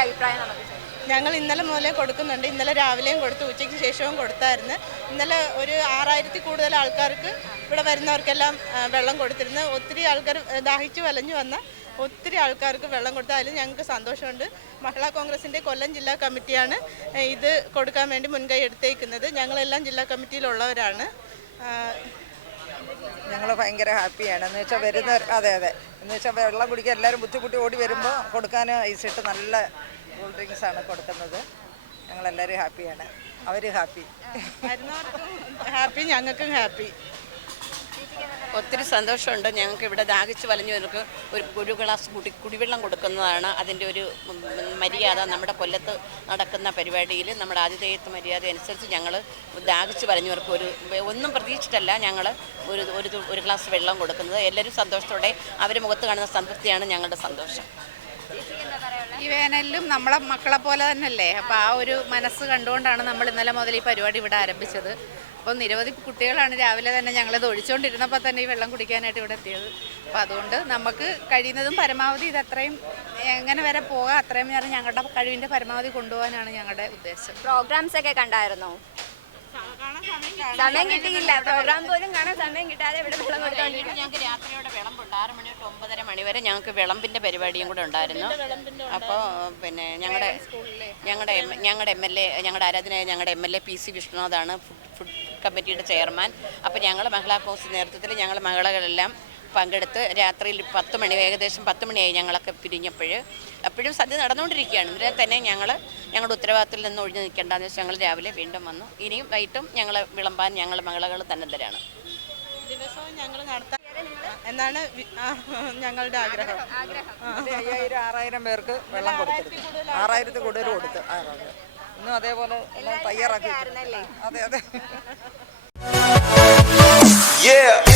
ചേച്ചിയുടെ അഭിപ്രായം നമുക്ക് ഞങ്ങൾ ഇന്നലെ മുതലേ കൊടുക്കുന്നുണ്ട്. ഇന്നലെ രാവിലെയും കൊടുത്തു, ഉച്ചയ്ക്ക് ശേഷവും കൊടുത്തായിരുന്നു. ഇന്നലെ ഒരു 6000 കൂടുതൽ ആൾക്കാർക്ക് ഇവിടെ വരുന്നവർക്കെല്ലാം വെള്ളം കൊടുത്തിരുന്നു. ഒത്തിരി ആൾക്കാർ ദാഹിച്ചു വലഞ്ഞു വന്ന ഒത്തിരി ആൾക്കാർക്ക് വെള്ളം കൊടുത്ത അതിൽ ഞങ്ങൾക്ക് സന്തോഷമുണ്ട്. മഹിളാ കോൺഗ്രസിൻ്റെ കൊല്ലം ജില്ലാ കമ്മിറ്റിയാണ് ഇത് കൊടുക്കാൻ വേണ്ടി മുൻകൈ എടുത്തേക്കുന്നത്. ഞങ്ങളെല്ലാം ജില്ലാ കമ്മിറ്റിയിലുള്ളവരാണ്. ഞങ്ങൾ ഭയങ്കര ഹാപ്പിയാണ്. എന്ന് വെച്ചാൽ വരുന്നവർ അതെ എന്ന് വെച്ചാൽ വെള്ളം കുടിക്കാൻ എല്ലാവരും ബുദ്ധിമുട്ടി ഓടി വരുമ്പോൾ കൊടുക്കാൻ ഐസിട്ട് നല്ല കൂൾ ഡ്രിങ്ക്സാണ് കൊടുക്കുന്നത്. ഞങ്ങളെല്ലാവരും ഹാപ്പിയാണ്, അവർ ഹാപ്പി, വരുന്നവർക്കും ഹാപ്പി, ഞങ്ങൾക്കും ഹാപ്പി. ഒത്തിരി സന്തോഷമുണ്ട്. ഞങ്ങൾക്ക് ഇവിടെ ദാഹിച്ച് വലഞ്ഞവർക്ക് ഒരു ഗ്ലാസ് കുടിവെള്ളം കൊടുക്കുന്നതാണ് അതിൻ്റെ ഒരു മര്യാദ. നമ്മുടെ കൊല്ലത്ത് നടക്കുന്ന പരിപാടിയിൽ നമ്മുടെ ആതിഥേയത്വ മര്യാദ അനുസരിച്ച് ഞങ്ങൾ ദാഹിച്ച് വലഞ്ഞവർക്ക് ഒന്നും പ്രതീക്ഷിച്ചിട്ടല്ല ഞങ്ങൾ ഒരു ഗ്ലാസ് വെള്ളം കൊടുക്കുന്നത്. എല്ലാവരും സന്തോഷത്തോടെ അവരുടെ മുഖത്ത് കാണുന്ന സംതൃപ്തിയാണ് ഞങ്ങളുടെ സന്തോഷം. ഈ വേനലിലും നമ്മളെ മക്കളെ പോലെ തന്നെയല്ലേ, അപ്പോൾ ആ ഒരു മനസ്സ് കണ്ടുകൊണ്ടാണ് നമ്മൾ ഇന്നലെ മുതൽ ഈ പരിപാടി ഇവിടെ ആരംഭിച്ചത്. അപ്പോൾ നിരവധി കുട്ടികളാണ് രാവിലെ തന്നെ ഞങ്ങളത് ഒഴിച്ചുകൊണ്ടിരുന്നപ്പോൾ തന്നെ ഈ വെള്ളം കുടിക്കാനായിട്ട് ഇവിടെ എത്തിയത്. അപ്പോൾ അതുകൊണ്ട് നമുക്ക് കഴിയുന്നതും പരമാവധി ഇത് അത്രയും എങ്ങനെ വരെ പോകാം അത്രയും നേരം ഞങ്ങളുടെ കഴിവിൻ്റെ പരമാവധി കൊണ്ടുപോകാനാണ് ഞങ്ങളുടെ ഉദ്ദേശം. പ്രോഗ്രാംസ് ഒക്കെ കണ്ടായിരുന്നോ? സമയം കിട്ടിയില്ല, പ്രോഗ്രാം പോലും കാണാൻ സമയം കിട്ടാതെ ഇവിടെ വെള്ളം കൊടുത്തോണ്ടിരിക്കും. ഞങ്ങൾക്ക് രാത്രിയോടെ വിളമ്പുണ്ട്. 6 മണി തൊട്ട് 9:30 മണി വരെ ഞങ്ങൾക്ക് വിളമ്പിൻ്റെ പരിപാടിയും കൂടെ ഉണ്ടായിരുന്നു. അപ്പോൾ പിന്നെ ഞങ്ങളുടെ MLA ഞങ്ങളുടെ ആരാധനയായ ഞങ്ങളുടെ MLA PC വിഷ്ണുനാഥാണ് ഫുഡ് കമ്മിറ്റിയുടെ ചെയർമാൻ. അപ്പോൾ ഞങ്ങൾ മഹിളാ കൗൺസിൽ നേതൃത്വത്തിൽ ഞങ്ങൾ മഹിളകളെല്ലാം പങ്കെടുത്ത് രാത്രിയിൽ 10 മണി ഏകദേശം 10 മണിയായി ഞങ്ങളൊക്കെ പിരിഞ്ഞപ്പോൾ. അപ്പോഴും സദ്യ നടന്നുകൊണ്ടിരിക്കുകയാണ്. ഇതിനെ തന്നെ ഞങ്ങളുടെ ഉത്തരവാദിത്തത്തിൽ നിന്ന് ഒഴിഞ്ഞു നിൽക്കേണ്ടതെന്ന് വെച്ചാൽ ഞങ്ങൾ രാവിലെ വീണ്ടും വന്നു. ഇനിയും വൈകിട്ടും ഞങ്ങൾ വിളമ്പാൻ ഞങ്ങൾ മഹിളകൾ സന്നദ്ധരാണ്. ദിവസവും ഞങ്ങൾ നടത്താൻ എന്നാണ് ഞങ്ങളുടെ ആഗ്രഹം. 5000-6000 പേർക്ക് വെള്ളം കൊടുത്തിരുന്നു. 6000 കൂടുതൽ കൊടുത്ത് ഇന്നും അതേപോലെ എല്ലാം തയ്യാറാക്കി. അതെ Yeah.